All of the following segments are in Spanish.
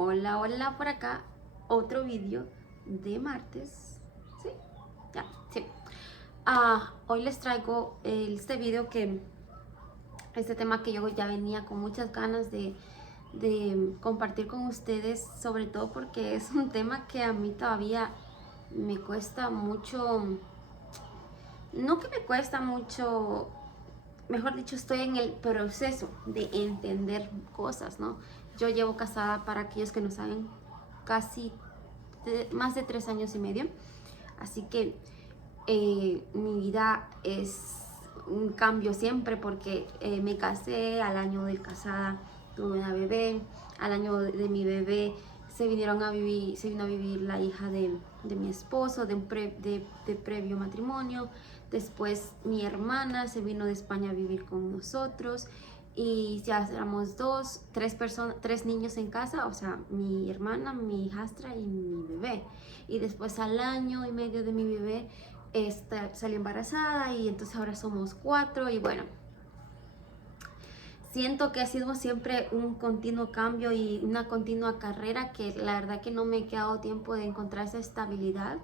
Hola, hola, por acá otro vídeo de martes. ¿Sí? Ya, sí. Hoy les traigo este vídeo este tema que yo ya venía con muchas ganas de compartir con ustedes, sobre todo porque es un tema que a mí todavía me cuesta mucho, no que me cuesta mucho, mejor dicho, estoy en el proceso de entender cosas, ¿no? Yo llevo casada, para aquellos que no saben, casi más de 3 años y medio, así que mi vida es un cambio siempre porque me casé, al año de casada tuve una bebé, al año de mi bebé se vino a vivir la hija de mi esposo, de previo matrimonio. Después mi hermana se vino de España a vivir con nosotros y ya éramos tres niños en casa, o sea, mi hermana, mi hijastra y mi bebé. Y después al año y medio de mi bebé salí embarazada y entonces ahora somos 4 y bueno, siento que ha sido siempre un continuo cambio y una continua carrera que la verdad que no me he quedado tiempo de encontrar esa estabilidad.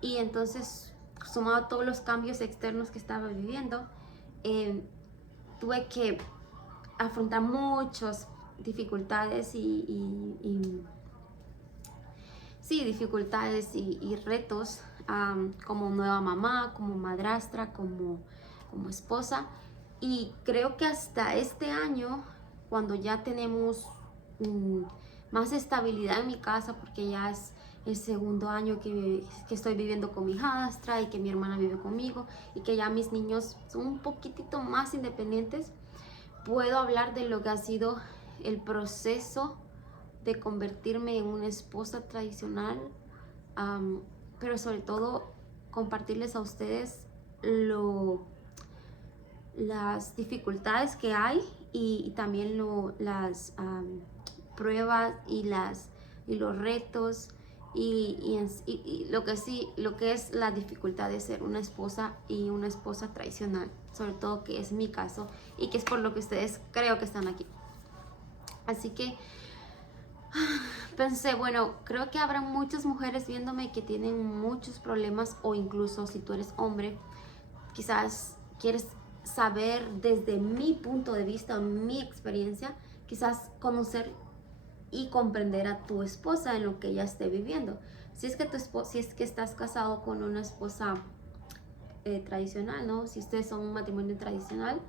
Y entonces, sumado a todos los cambios externos que estaba viviendo, eh, tuve que afrontar muchas dificultades sí, dificultades y retos, como nueva mamá, como madrastra, como esposa. Y creo que hasta este año, cuando ya tenemos más estabilidad en mi casa, porque ya es el segundo año que estoy viviendo con mi hijastra y que mi hermana vive conmigo y que ya mis niños son un poquitito más independientes, puedo hablar de lo que ha sido el proceso de convertirme en una esposa tradicional, pero sobre todo compartirles a ustedes las dificultades que hay y también las pruebas y los retos y lo que es la dificultad de ser una esposa y una esposa tradicional, sobre todo que es mi caso y que es por lo que ustedes creo que están aquí. Así que pensé, bueno, creo que habrá muchas mujeres viéndome que tienen muchos problemas, o incluso si tú eres hombre, quizás quieres saber desde mi punto de vista, mi experiencia, quizás conocer y comprender a tu esposa en lo que ella esté viviendo. Si es que estás casado con una esposa tradicional, ¿no? Si ustedes son un matrimonio tradicional,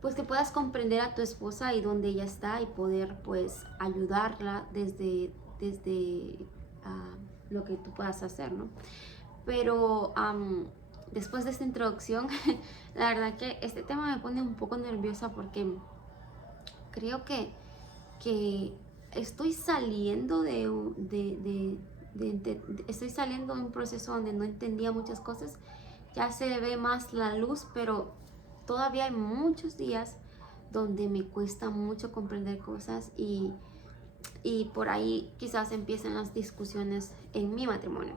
pues que puedas comprender a tu esposa y dónde ella está y poder pues ayudarla desde lo que tú puedas hacer, ¿no? Pero después de esta introducción, la verdad que este tema me pone un poco nerviosa porque creo que estoy saliendo estoy saliendo de un proceso donde no entendía muchas cosas. Ya se ve más la luz, pero todavía hay muchos días donde me cuesta mucho comprender cosas y por ahí quizás empiecen las discusiones en mi matrimonio.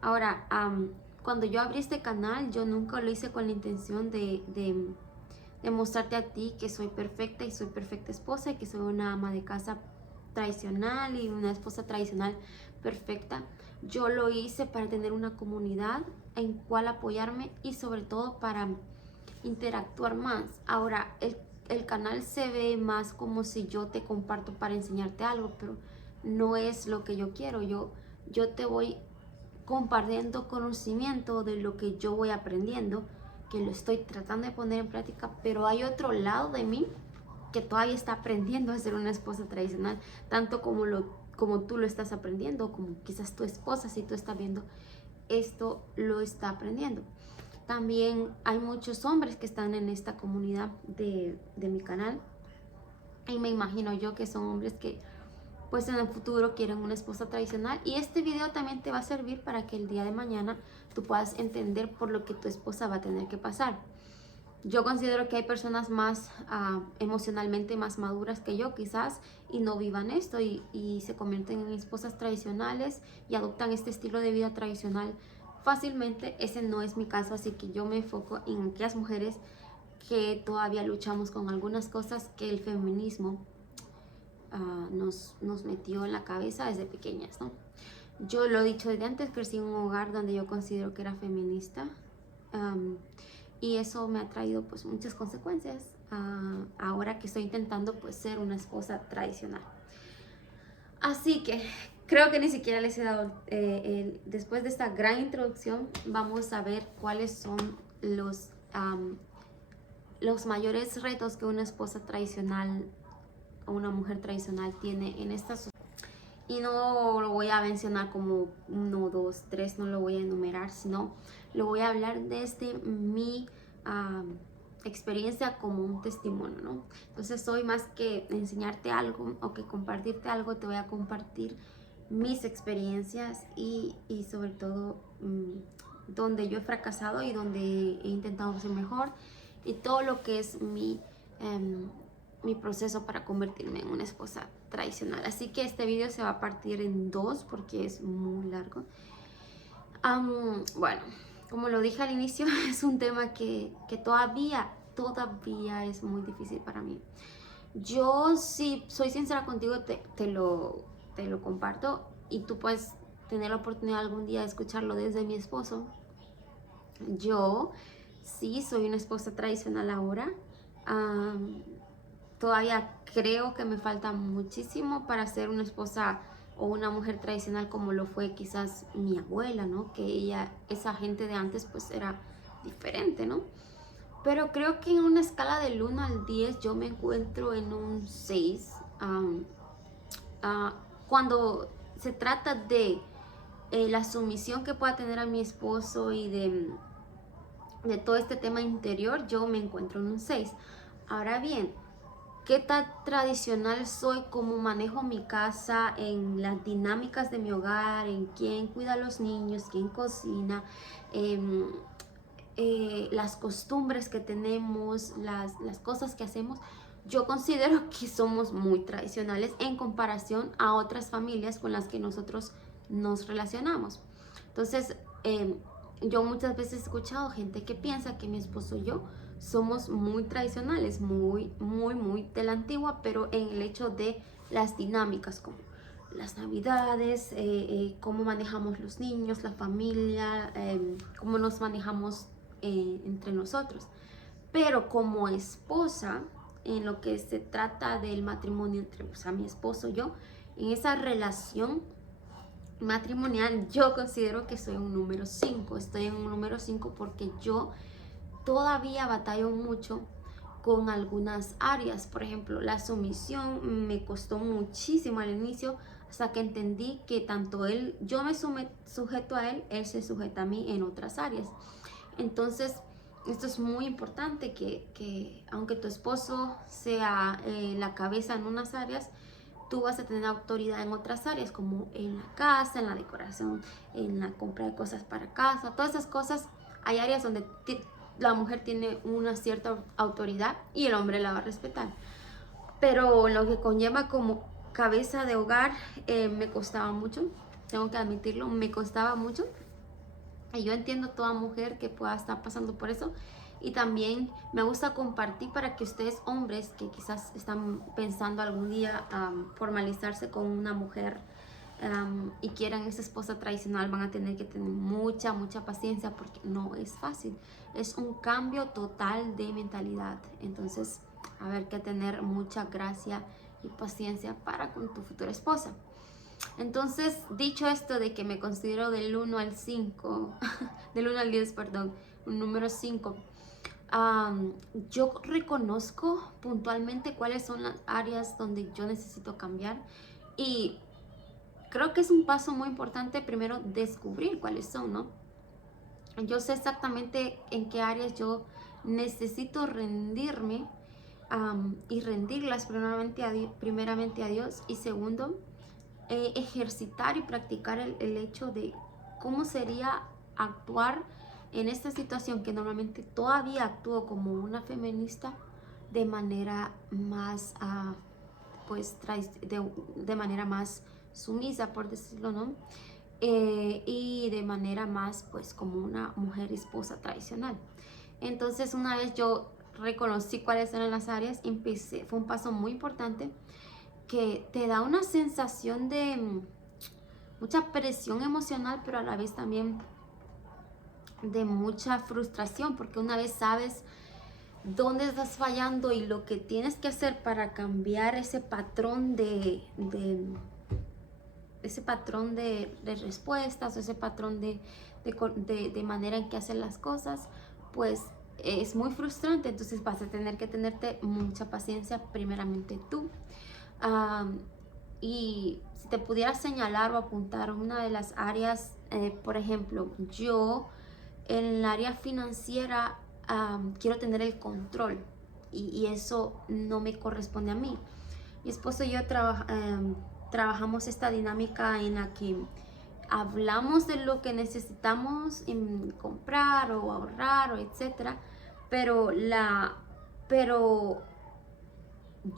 Ahora, cuando yo abrí este canal, yo nunca lo hice con la intención de mostrarte a ti que soy perfecta y soy perfecta esposa y que soy una ama de casa tradicional y una esposa tradicional perfecta. Yo lo hice para tener una comunidad en cual apoyarme y sobre todo para interactuar más. Ahora, el canal se ve más como si yo te comparto para enseñarte algo, pero no es lo que yo quiero. Yo te voy compartiendo conocimiento de lo que yo voy aprendiendo, que lo estoy tratando de poner en práctica, pero hay otro lado de mí que todavía está aprendiendo a ser una esposa tradicional, tanto como tú lo estás aprendiendo, como quizás tu esposa, si tú estás viendo esto, lo está aprendiendo. También hay muchos hombres que están en esta comunidad de mi canal y me imagino yo que son hombres que pues en el futuro quieren una esposa tradicional, y este video también te va a servir para que el día de mañana tú puedas entender por lo que tu esposa va a tener que pasar. Yo considero que hay personas más emocionalmente más maduras que yo quizás y no vivan esto y se convierten en esposas tradicionales y adoptan este estilo de vida tradicional fácilmente. Ese no es mi caso, así que yo me enfoco en aquellas mujeres que todavía luchamos con algunas cosas que el feminismo nos metió en la cabeza desde pequeñas, ¿no? Yo lo he dicho desde antes, crecí en un hogar donde yo considero que era feminista, y eso me ha traído pues muchas consecuencias ahora que estoy intentando pues ser una esposa tradicional. Así que creo que ni siquiera les he dado, después de esta gran introducción, vamos a ver cuáles son los mayores retos que una esposa tradicional o una mujer tradicional tiene en esta sociedad. Y no lo voy a mencionar como 1, 2, 3, no lo voy a enumerar, sino lo voy a hablar desde mi experiencia como un testimonio, ¿no? Entonces hoy, más que enseñarte algo o que compartirte algo, te voy a compartir mis experiencias y sobre todo donde yo he fracasado y donde he intentado ser mejor, y todo lo que es mi proceso para convertirme en una esposa tradicional. Así que este video se va a partir en 2 porque es muy largo. Bueno, como lo dije al inicio, es un tema que todavía es muy difícil para mí. Yo, si soy sincera contigo, te lo comparto, y tú puedes tener la oportunidad algún día de escucharlo desde mi esposo. Yo sí soy una esposa tradicional ahora. Todavía creo que me falta muchísimo para ser una esposa o una mujer tradicional como lo fue quizás mi abuela, ¿no? Que ella, esa gente de antes, pues era diferente, ¿no? Pero creo que en una escala del 1 al 10 yo me encuentro en un 6. Cuando se trata de la sumisión que pueda tener a mi esposo y de todo este tema interior, yo me encuentro en un 6. Ahora bien, ¿qué tan tradicional soy? ¿Cómo manejo mi casa? En las dinámicas de mi hogar, en quién cuida a los niños, quién cocina, las costumbres que tenemos, las cosas que hacemos. Yo considero que somos muy tradicionales en comparación a otras familias con las que nosotros nos relacionamos. Entonces, yo muchas veces he escuchado gente que piensa que mi esposo y yo somos muy tradicionales, muy de la antigua, pero en el hecho de las dinámicas, como las navidades, cómo manejamos los niños, la familia, cómo nos manejamos entre nosotros. Pero como esposa, en lo que se trata del matrimonio entre, o sea, mi esposo y yo, en esa relación matrimonial, yo considero que soy un número 5. Estoy en un número 5 porque yo todavía batallo mucho con algunas áreas. Por ejemplo, la sumisión me costó muchísimo al inicio, hasta que entendí que tanto yo me sujeto a él se sujeta a mí en otras áreas. Entonces, esto es muy importante, que aunque tu esposo sea la cabeza en unas áreas, tú vas a tener autoridad en otras áreas, como en la casa, en la decoración, en la compra de cosas para casa, todas esas cosas. Hay áreas donde la mujer tiene una cierta autoridad y el hombre la va a respetar. Pero lo que conlleva como cabeza de hogar, me costaba mucho, tengo que admitirlo, me costaba mucho. Y yo entiendo toda mujer que pueda estar pasando por eso. Y también me gusta compartir para que ustedes, hombres que quizás están pensando algún día formalizarse con una mujer y quieran esa esposa tradicional, van a tener que tener mucha paciencia, porque no es fácil. Es un cambio total de mentalidad. Entonces, a ver, que tener mucha gracia y paciencia para con tu futura esposa. Entonces, dicho esto de que me considero del 1 al 5, del 1 al 10, perdón, un número 5, yo reconozco puntualmente cuáles son las áreas donde yo necesito cambiar, y creo que es un paso muy importante primero descubrir cuáles son, ¿no? Yo sé exactamente en qué áreas yo necesito rendirme y rendirlas primeramente a Dios, y segundo, ejercitar y practicar el hecho de cómo sería actuar en esta situación, que normalmente todavía actúo como una feminista, de manera más pues de manera más sumisa, por decirlo, ¿no? Y de manera más pues como una mujer esposa tradicional. Entonces, una vez yo reconocí cuáles eran las áreas, fue un paso muy importante, que te da una sensación de mucha presión emocional, pero a la vez también de mucha frustración, porque una vez sabes dónde estás fallando y lo que tienes que hacer para cambiar ese patrón de respuestas, o ese patrón de manera en que hacen las cosas, pues es muy frustrante. Entonces vas a tener que tenerte mucha paciencia primeramente tú. Y si te pudiera señalar o apuntar una de las áreas, por ejemplo, yo en el área financiera quiero tener el control y eso no me corresponde a mí. Mi esposo y yo trabajamos esta dinámica en la que hablamos de lo que necesitamos comprar o ahorrar o etcétera, pero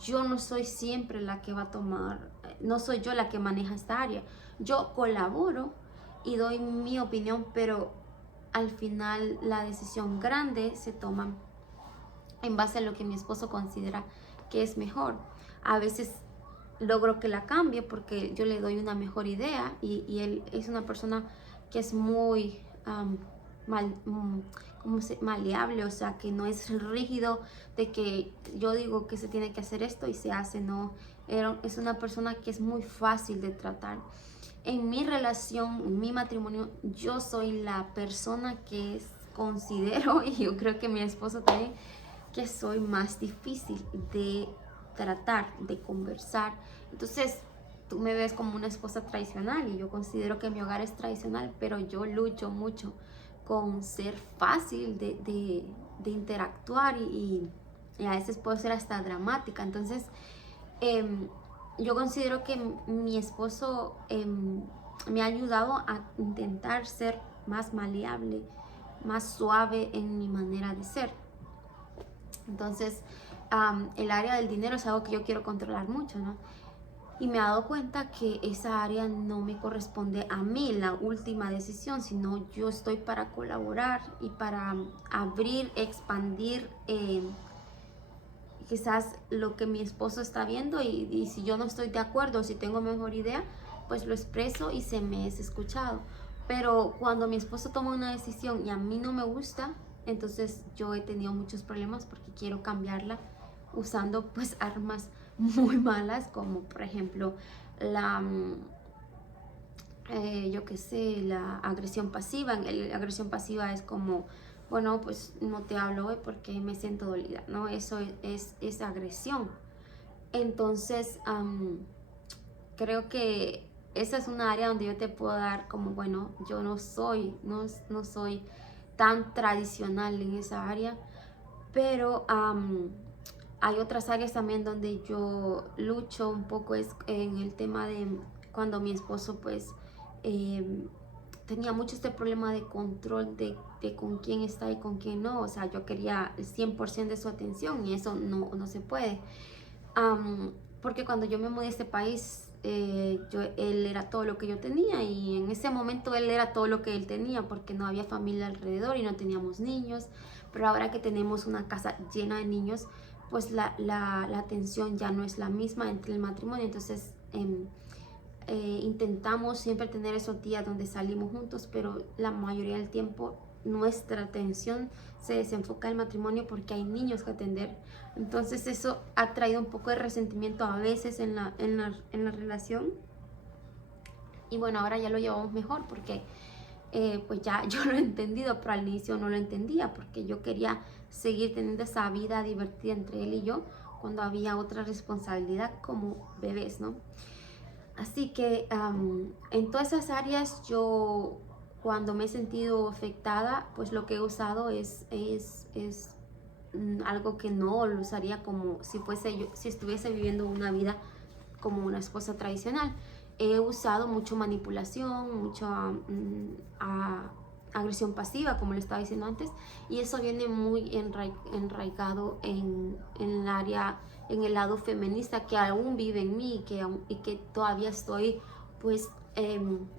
yo no soy siempre la que va a tomar, no soy yo la que maneja esta área. Yo colaboro y doy mi opinión, pero al final la decisión grande se toma en base a lo que mi esposo considera que es mejor. A veces logro que la cambie porque yo le doy una mejor idea y él es una persona que es muy maleable, o sea, que no es rígido de que yo digo que se tiene que hacer esto y se hace, no. Es una persona que es muy fácil de tratar. En mi relación, en mi matrimonio, yo soy la persona que considero, y yo creo que mi esposo también, que soy más difícil de tratar, de conversar. Entonces, tú me ves como una esposa tradicional y yo considero que mi hogar es tradicional, pero yo lucho mucho con ser fácil de interactuar y a veces puedo ser hasta dramática. Entonces, yo considero que mi esposo me ha ayudado a intentar ser más maleable, más suave en mi manera de ser. Entonces, el área del dinero es algo que yo quiero controlar mucho, ¿no? Y me he dado cuenta que esa área no me corresponde a mí, la última decisión, sino yo estoy para colaborar y para abrir, expandir quizás lo que mi esposo está viendo y si yo no estoy de acuerdo, si tengo mejor idea, pues lo expreso y se me es escuchado. Pero cuando mi esposo toma una decisión y a mí no me gusta, entonces yo he tenido muchos problemas porque quiero cambiarla usando pues armas muy malas, como por ejemplo la yo qué sé, la agresión pasiva. La agresión pasiva es como, bueno, pues no te hablo hoy porque me siento dolida, ¿no? Eso es agresión. Entonces, creo que esa es una área donde yo te puedo dar como, bueno, yo no soy tan tradicional en esa área, pero hay otras áreas también donde yo lucho un poco, es en el tema de cuando mi esposo pues tenía mucho este problema de control de con quién está y con quién no. O sea, yo quería el 100% de su atención y eso no se puede. Porque cuando yo me mudé a este país, él era todo lo que yo tenía y en ese momento él era todo lo que él tenía porque no había familia alrededor y no teníamos niños. Pero ahora que tenemos una casa llena de niños, pues la atención ya no es la misma entre el matrimonio. Entonces intentamos siempre tener esos días donde salimos juntos, pero la mayoría del tiempo nuestra atención se desenfoca en el matrimonio porque hay niños que atender. Entonces eso ha traído un poco de resentimiento a veces en la relación. Y bueno, ahora ya lo llevamos mejor porque pues ya yo lo he entendido, pero al inicio no lo entendía porque yo quería seguir teniendo esa vida divertida entre él y yo cuando había otra responsabilidad como bebés, ¿no? Así que en todas esas áreas yo cuando me he sentido afectada, pues lo que he usado es algo que no lo usaría como si estuviese viviendo una vida como una esposa tradicional. He usado mucho manipulación, mucha agresión pasiva, como le estaba diciendo antes, y eso viene muy enraigado en el área, en el lado feminista que aún vive en mí y que todavía estoy pues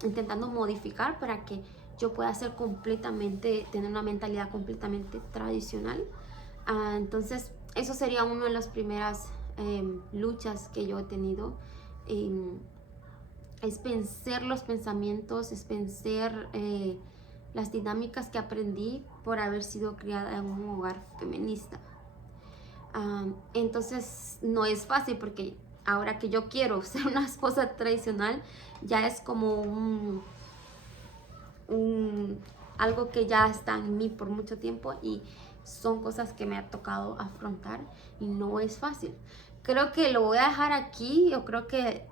intentando modificar para que yo pueda tener una mentalidad completamente tradicional. Entonces eso sería una de las primeras luchas que yo he tenido. Es vencer los pensamientos, es vencer las dinámicas que aprendí por haber sido criada en un hogar feminista. Entonces no es fácil, porque ahora que yo quiero ser una esposa tradicional, ya es como algo que ya está en mí por mucho tiempo, y son cosas que me ha tocado afrontar y no es fácil. Creo que lo voy a dejar aquí. Yo creo que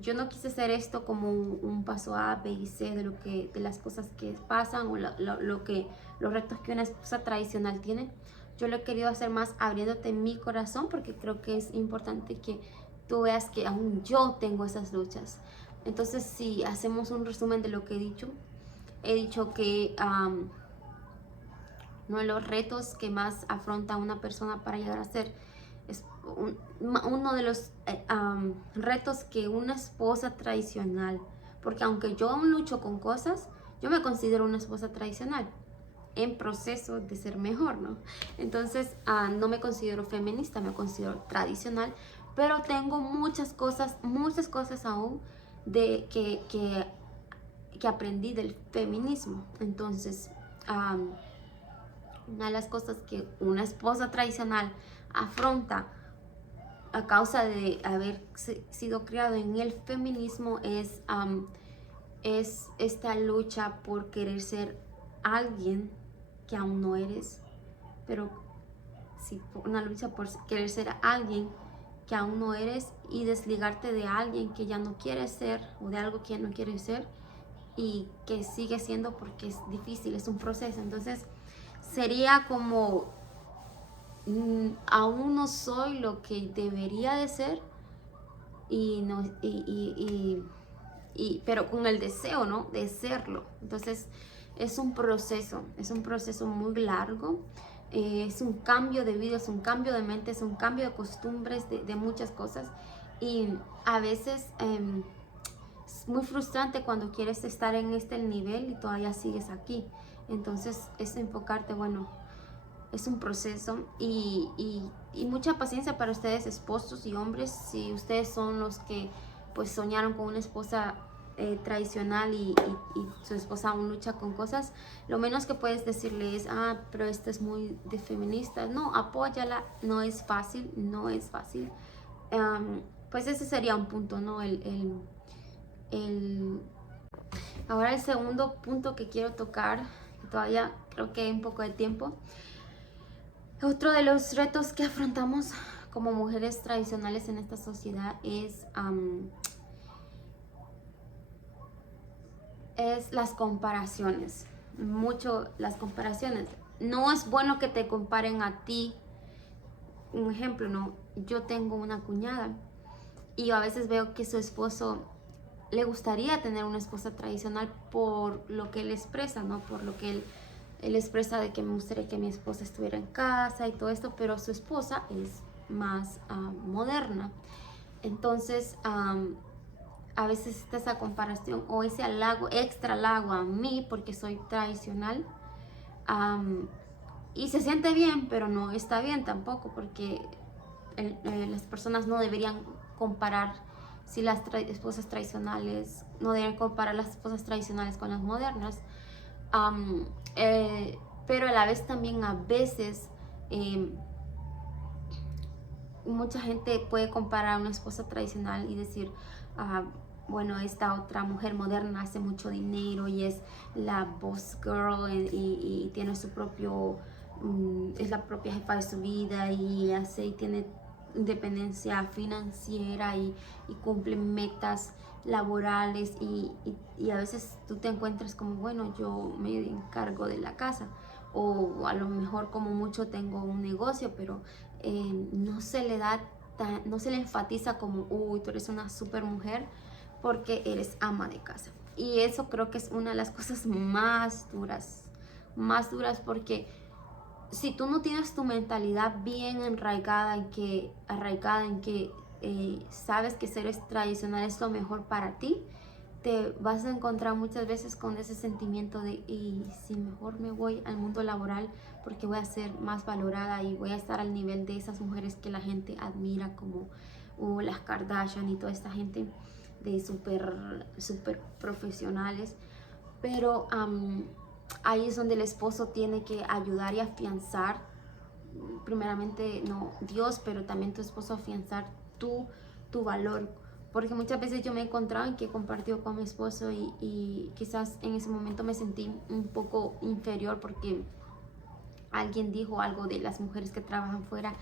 yo no quise hacer esto como un paso A, B y C de las cosas que pasan o los retos que una esposa tradicional tiene. Yo lo he querido hacer más abriéndote mi corazón, porque creo que es importante que tú veas que aún yo tengo esas luchas. Entonces, si hacemos un resumen de lo que he dicho que uno de los retos que más afronta una persona para llegar a ser es uno de los retos que una esposa tradicional, porque aunque yo aún lucho con cosas, yo me considero una esposa tradicional en proceso de ser mejor, ¿no? Entonces no me considero feminista, me considero tradicional, pero tengo muchas cosas aún de que aprendí del feminismo. Entonces una de las cosas que una esposa tradicional afronta a causa de haber sido criado en el feminismo es esta lucha por querer ser alguien que aún no eres, pero sí, una lucha por querer ser alguien que aún no eres y desligarte de alguien que ya no quieres ser, o de algo que ya no quieres ser y que sigue siendo, porque es difícil, es un proceso. Entonces sería como aún no soy lo que debería de ser, pero con el deseo, ¿no?, de serlo. Entonces es un proceso muy largo. Es un cambio de vida, es un cambio de mente, es un cambio de costumbres, de muchas cosas. Y a veces es muy frustrante cuando quieres estar en este nivel y todavía sigues aquí. Entonces es enfocarte, bueno, es un proceso, y mucha paciencia para ustedes, esposos y hombres, si ustedes son los que pues soñaron con una esposa tradicional y su esposa aún lucha con cosas. Lo menos que puedes decirle es, pero esto es muy de feminista. No, apóyala. No es fácil, no es fácil. Pues ese sería un punto, ¿no? Ahora el segundo punto que quiero tocar, todavía creo que hay un poco de tiempo. Otro de los retos que afrontamos como mujeres tradicionales en esta sociedad es las comparaciones. Mucho las comparaciones. No es bueno que te comparen a ti. Un ejemplo, ¿no? Yo tengo una cuñada y yo a veces veo que su esposo le gustaría tener una esposa tradicional por lo que él expresa, ¿no? Por lo que él expresa de que me gustaría que mi esposa estuviera en casa y todo esto, pero su esposa es más moderna. Entonces, a veces está esa comparación o ese extra halago a mí porque soy tradicional. Y se siente bien, pero no está bien tampoco, porque las personas no deberían comparar si las esposas tradicionales, no deben comparar las esposas tradicionales con las modernas. Pero a la vez también a veces mucha gente puede comparar a una esposa tradicional y decir, bueno, esta otra mujer moderna hace mucho dinero y es la boss girl y tiene su propio, es la propia jefa de su vida y tiene independencia financiera y cumple metas laborales y a veces tú te encuentras como, bueno, yo me encargo de la casa, o a lo mejor como mucho tengo un negocio, pero no se le enfatiza como, uy, tú eres una super mujer porque eres ama de casa. Y eso creo que es una de las cosas más duras, porque si tú no tienes tu mentalidad bien arraigada en que sabes que ser tradicional es lo mejor para ti, te vas a encontrar muchas veces con ese sentimiento de, y si mejor me voy al mundo laboral porque voy a ser más valorada y voy a estar al nivel de esas mujeres que la gente admira como las Kardashian y toda esta gente de súper profesionales. Pero ahí es donde el esposo tiene que ayudar y afianzar, primeramente no Dios, pero también tu esposo, afianzar tu valor. Porque muchas veces yo me he encontrado en que he compartido con mi esposo y quizás en ese momento me sentí un poco inferior porque alguien dijo algo de las mujeres que trabajan fuera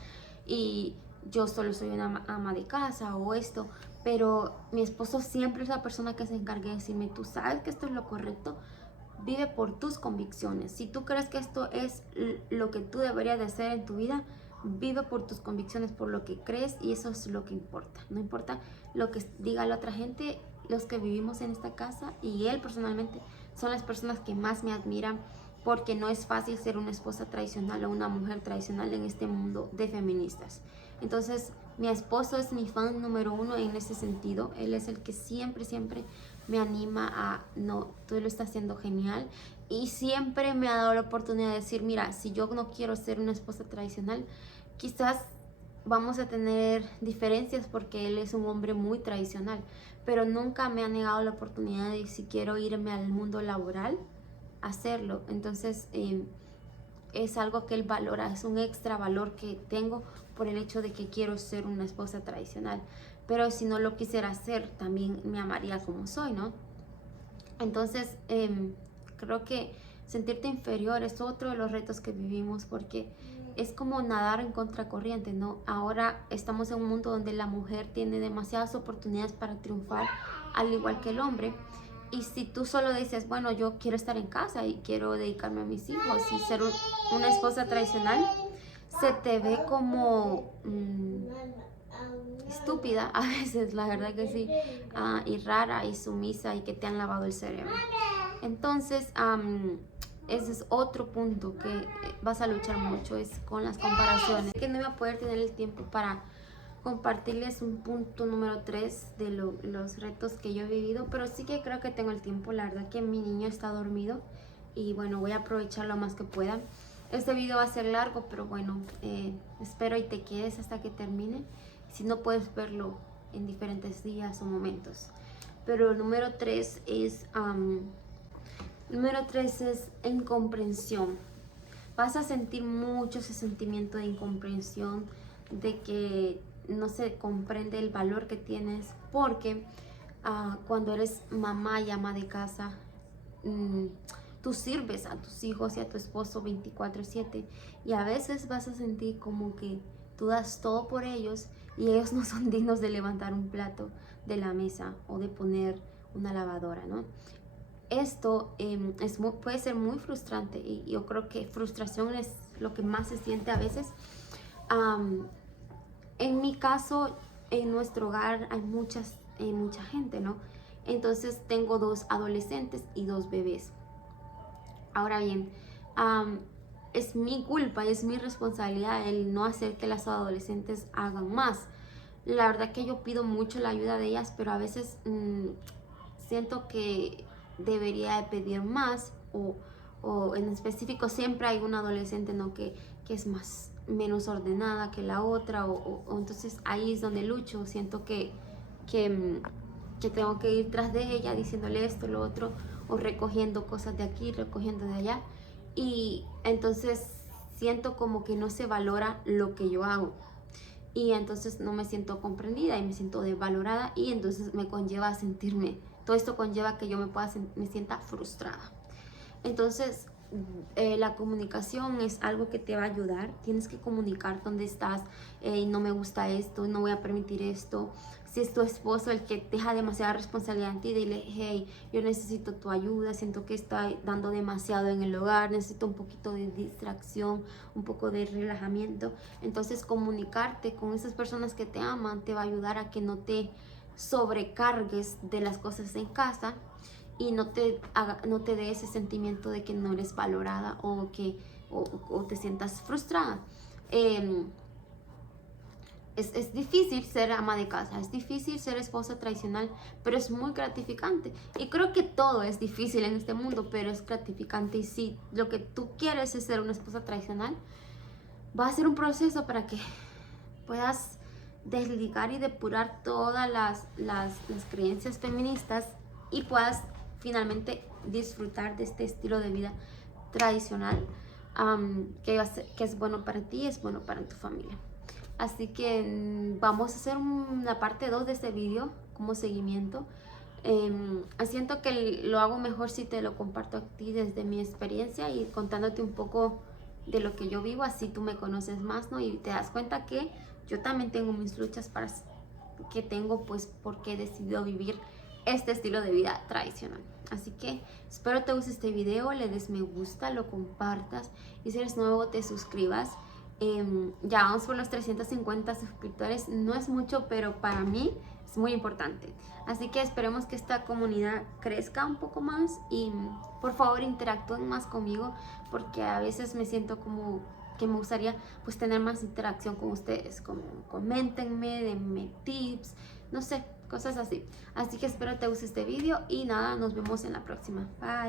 y yo solo soy una ama de casa o esto, pero mi esposo siempre es la persona que se encarga de decirme, tú sabes que esto es lo correcto, vive por tus convicciones. Si tú crees que esto es lo que tú deberías de hacer en tu vida, vive por tus convicciones, por lo que crees, y eso es lo que importa. No importa lo que diga la otra gente, los que vivimos en esta casa y él personalmente son las personas que más me admiran, porque no es fácil ser una esposa tradicional o una mujer tradicional en este mundo de feministas. Entonces, mi esposo es mi fan número uno en ese sentido. Él es el que siempre me anima a, no, tú lo estás haciendo genial. Y siempre me ha dado la oportunidad de decir, mira, si yo no quiero ser una esposa tradicional, quizás vamos a tener diferencias porque él es un hombre muy tradicional, pero nunca me ha negado la oportunidad de, si quiero irme al mundo laboral, hacerlo. Entonces es algo que él valora, es un extra valor que tengo por el hecho de que quiero ser una esposa tradicional. Pero si no lo quisiera hacer, también me amaría como soy, ¿no? Entonces creo que sentirte inferior es otro de los retos que vivimos, porque es como nadar en contracorriente, ¿no? Ahora estamos en un mundo donde la mujer tiene demasiadas oportunidades para triunfar, al igual que el hombre. Y si tú solo dices, bueno, yo quiero estar en casa y quiero dedicarme a mis hijos y ser una esposa tradicional, se te ve como estúpida a veces, la verdad que sí, y rara y sumisa y que te han lavado el cerebro. Entonces, ese es otro punto que vas a luchar mucho, es con las comparaciones. Que no voy a poder tener el tiempo para compartirles un punto número 3 de los retos que yo he vivido, pero sí que creo que tengo el tiempo. La verdad que mi niño está dormido y bueno, voy a aprovechar lo más que pueda. Este video va a ser largo, pero bueno, espero y te quedes hasta que termine. Si no, puedes verlo en diferentes días o momentos. Pero el número 3 es incomprensión. Vas a sentir mucho ese sentimiento de incomprensión, de que no se comprende el valor que tienes, porque cuando eres mamá y ama de casa, tú sirves a tus hijos y a tu esposo 24/7, y a veces vas a sentir como que tú das todo por ellos y ellos no son dignos de levantar un plato de la mesa o de poner una lavadora, ¿no? Esto puede ser muy frustrante, y yo creo que frustración es lo que más se siente a veces. En mi caso, en nuestro hogar hay mucha gente, ¿no? Entonces tengo 2 adolescentes y 2 bebés. Ahora bien, es mi culpa, es mi responsabilidad el no hacer que las adolescentes hagan más. La verdad que yo pido mucho la ayuda de ellas, pero a veces siento que debería de pedir más, o en específico siempre hay una adolescente, ¿no? que es menos ordenada que la otra, o entonces ahí es donde lucho. Siento que tengo que ir tras de ella diciéndole esto, lo otro, o recogiendo cosas de aquí, recogiendo de allá, y entonces siento como que no se valora lo que yo hago, y entonces no me siento comprendida y me siento desvalorada, y entonces me conlleva a sentirme, todo esto conlleva que yo me sienta frustrada. Entonces la comunicación es algo que te va a ayudar. Tienes que comunicar dónde estás. No me gusta esto, no voy a permitir esto. Si es tu esposo el que deja demasiada responsabilidad en ti, dile, hey, yo necesito tu ayuda, siento que está dando demasiado en el hogar, necesito un poquito de distracción, un poco de relajamiento. Entonces comunicarte con esas personas que te aman te va a ayudar a que no te sobrecargues de las cosas en casa y no te dé ese sentimiento de que no eres valorada, o te sientas frustrada. es difícil ser ama de casa, es difícil ser esposa tradicional, pero es muy gratificante. Y creo que todo es difícil en este mundo, pero es gratificante. Y si lo que tú quieres es ser una esposa tradicional, va a ser un proceso para que puedas desligar y depurar todas las creencias feministas y puedas finalmente disfrutar de este estilo de vida tradicional, que es bueno para ti y es bueno para tu familia. Así que vamos a hacer una parte 2 de este video como seguimiento. Siento que lo hago mejor si te lo comparto a ti desde mi experiencia y contándote un poco de lo que yo vivo, así tú me conoces más, ¿no? Y te das cuenta que yo también tengo mis luchas que tengo, pues, porque he decidido vivir este estilo de vida tradicional. Así que espero te guste este video, le des me gusta, lo compartas y si eres nuevo te suscribas. Ya vamos por los 350 suscriptores, no es mucho, pero para mí es muy importante. Así que esperemos que esta comunidad crezca un poco más y por favor interactúen más conmigo, porque a veces me siento como que me gustaría pues tener más interacción con ustedes, como coméntenme, denme tips, no sé, cosas así. Así que espero te guste este video y nada, nos vemos en la próxima. Bye.